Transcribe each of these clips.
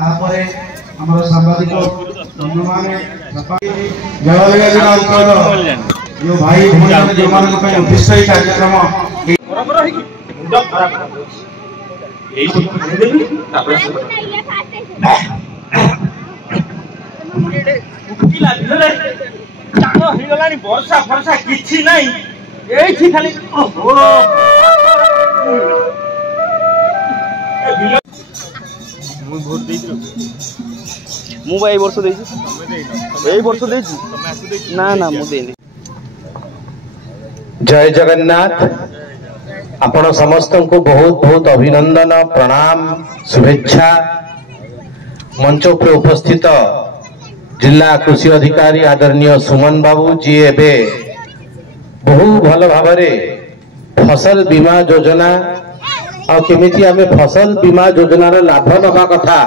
तापरे हमर सांबादिक बंधु माने जवाहर जिला अंचल यो भाई भूमि जो मान को उद्देश्य कार्यक्रम बराबर है कि मुंडा खराब यही सब कर देबी तापर उठी लागिले रे जानो हे गलानी वर्षा वर्षा किछि नाही एठी खाली ओहो ए बिल मु भोट देइछु मु भाई वर्ष देइछु एई वर्ष देइछु ना ना मु देइनी। जय जगन्नाथ। आपण समस्त को बहुत बहुत अभिनंदन प्रणाम शुभेच्छा। मंच पर उपस्थित जिला कृषि अधिकारी आदरणीय सुमन बाबू जी एबे बहु भल भाव फसल बीमा योजना और केमिति आमे फसल बीमा योजनार लाभ नवा कथा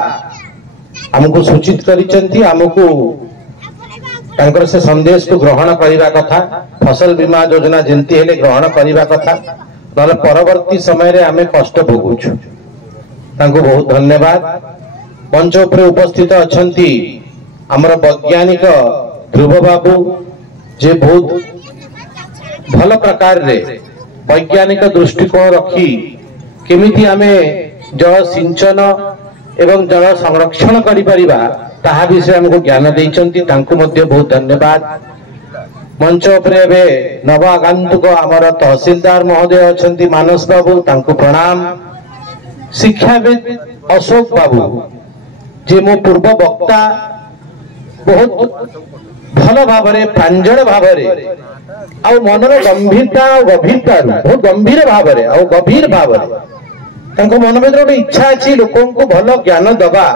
हमको सूचित करिसेंती। हमको तांकर से संदेश को ग्रहण करिवा कथा फसल बीमा योजना जेंती हेले ग्रहण करिवा कथा नले परवर्ती समय रे आमे कष्ट भोगुछु। तांको बहुत धन्यवाद। मंच पर उपस्थित अछंती हमर वैज्ञानिक ध्रुव बाबू जे बहुत भल प्रकार रे वैज्ञानिक दृष्टिकोण रखी केमिति आमे जल सिंचन एवं जल संरक्षण करि परिबा ताहा विषय हमको ज्ञान देइचंती। तांको मध्ये बहुत धन्यवाद। मंच पर एबे नव आगंतुक हमर तहसीलदार महोदय अछंती मानस बाबू तांको प्रणाम। शिक्षाविद अशोक बाबू जे मो पूर्व वक्ता बहुत भल भाव प्रांजल भाव आउ मनर गंभीरता गभीरता बहुत गंभीर भाव आउ गभीर भाव मन भर गोटे इच्छा अच्छी लोकों को भल ज्ञान दबा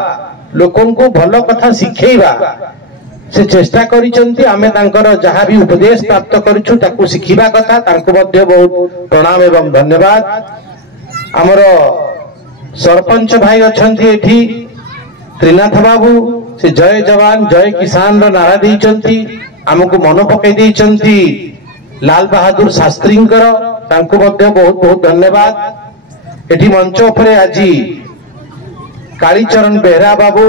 लोकों को भल कथा शिखेबा से चेष्टा करिसेंती। आमे तांकर जहाँ भी उपदेश प्राप्त करिछु ताकू शिखिबा कथा तांको मध्ये बहुत प्रणाम एवं धन्यवाद। हमर सरपंच भाई अछंती एठी त्रिनाथ बाबू से जय जवान जय किसान रो नारा देइचंती हमको मन पकई देइचंती लाल बहादुर शास्त्री तांको मध्ये बहुत बहुत धन्यवाद। एठी मंच उपरे आजी कालीचरण बेहरा बाबू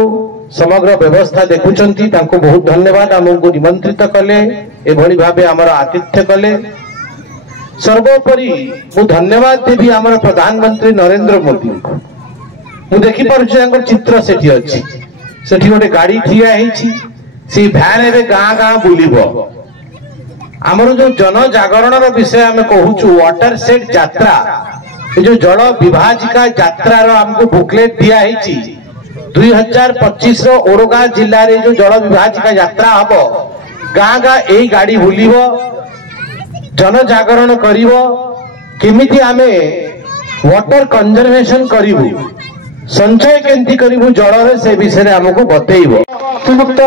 समग्र व्यवस्था देखुचंती तांको बहुत धन्यवाद। हमको निमंत्रित कले एभली भाबे हमर आतिथ्य कले। सर्वोपरि मु धन्यवाद देबी हमर प्रधानमंत्री नरेंद्र मोदी को। मु देखि परछु चित्र सेठी अछि सेठी गोटे गाड़ी ठिया हेछि से भ्यान एबे गाँ गाँ बुलिबो। हमर जो जन जागरण विषय आम कहूँ वाटर सेट यात्रा जो जल विभाजिका यात्रा हमको बुकलेट दिया 2025 ओरगा जिले में जो जल विभाजिका यात्रा हम गाँ गाँ यही गाड़ी बुलिब जन जागरण करिवो केमिति आमे वाटर कंजर्वेशन करिवु संचय केंती करिवु जल रे से विषय हमको बतैबो। श्रीमुक्त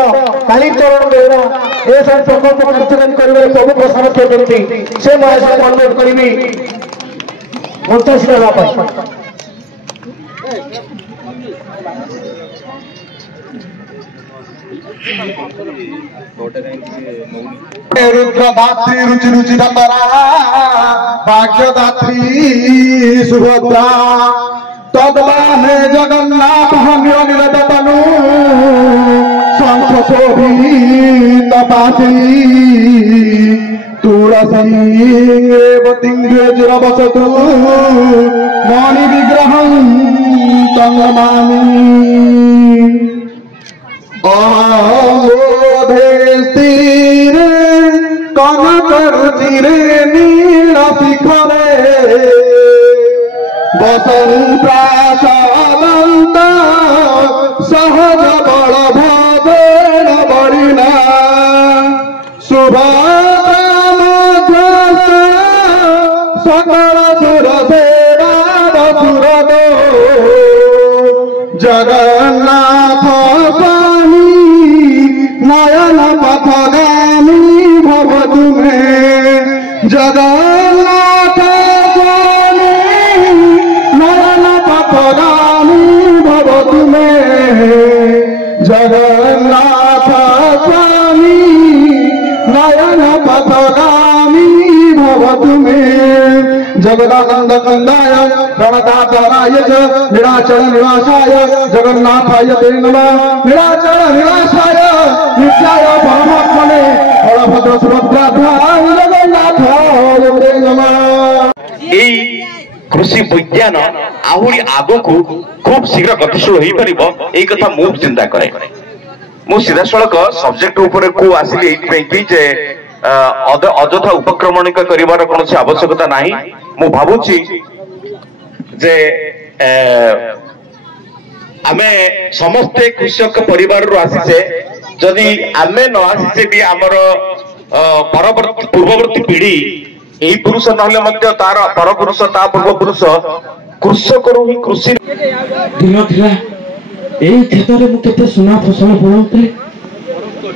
कालीचरण बेहरा ए सब प्रकल्प कार्यक्रम करिवे सब प्रसार करती से महाशय को अनुरोध करिवि मंचस्थ रुद्रदात्री रुचि रुचि दतरा भाग्यदात्री सुभद्रा तद्वाहे जगन्नाथ निरतनु शंख शोभित पासी तुलसी वसतु मणि विग्रहं तंगमामि स्थिर कनक रुचिरे नील शिखरे वसंत सहज बल भवेण बलिना सकल सुर सेवा सुर जगन्नाथ स्वामी नयन पथगामी भवतु मे जगन्नाथ स्वामी नयन पथगामी भवतु मे जगन्नाथ स्वामी नयन पथगामी भवतु मे जगदानंद कंदाय प्रणतापहराय च नीलाचल निवासाय जगन्नाथाय ते नमः नीलाचल निवासाय नित्याय परमात्मने बलभद्र सुभद्राध्याय जगन्नाथाय ते नमः। एई कृषि विज्ञान आहुरी आगकू खूब शीघ्र गतिशील हो पारिबो एई कथा मु चिंता करे। मु सीधा सड़क सब्जेक्ट ऊपर को आसिली एइथि जे अजथा उपक्रमणिक करिवार कोनोसी आवश्यकता नाही। मु भाबुची जे आमे समस्ते कृषक परिवार रो आसीसे जदि आमे न आसीसे भी हमर परवर्ती पूर्ववर्ती पीढ़ी एई पुरुष नहले मध्य तार पर पुरुष ता पूर्व पुरुष कृषक रो ही कृषि दिन थिला एई खेतरे मु केते सुना फसल फलौतली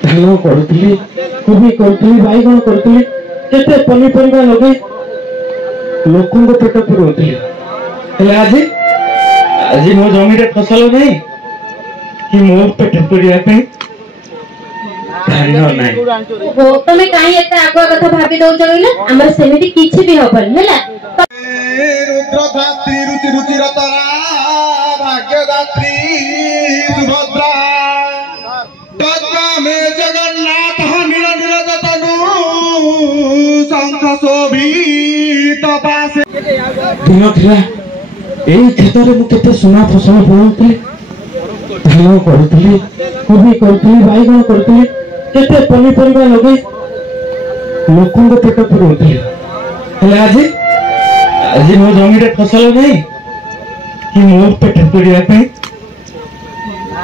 धान करतली कोबी करतली बाइगण करतली केते पनीपरिबा लगे लोकन को पेट पुरौतली हेले आज मो जमी रे फसल नहीं कि मो पेट पुरिया पे धान नाही तमे काई एते आगुआ कथा भाबी दउछ बोले हमर सेमिति किछि भी होबन हैला रुद्रधात्री रुचि रुचिरतरा भाग्यदात्री सुभद्रा तत्त्वा में जगन्नाथ नील नीरजतनु शंख शोभित पासे दिन थिला एई खेतरे मु केते सुना फसल फलौतली धान करतली कोबी करतली बाइगण करतली केते पनीपरिबा लगे लोकन को पेट पुरौतली हेले आज मो जमी रे फसल नहीं कि मो पेट पुरिया पे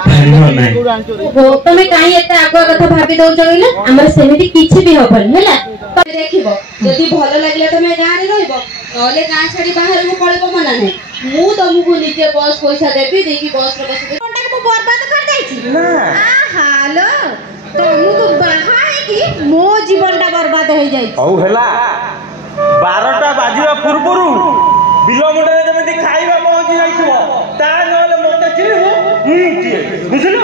धान नाही तमे काई एते आगुआ कथा भाबी दउछ बोले हमर सेमिति किछि भी होबन हैला देखिबो जदि भलो लागले तमे गां रे रहइबो नले गां छाडी बाहर को पळेबो मना नै मु तुमको निजे बस पैसा देबी देकी बस रे बस कोनटा को बर्बाद कर जाईछि ना हालो तुमको बाहाय कि मो जीवनटा बर्बाद हो जाईछि औ हेला 12टा बाजिवा पूर्वरु बिलो मुंडे जेमिति खाइबा पहुंची जाइछो ता नले मते चिरु बुझिलो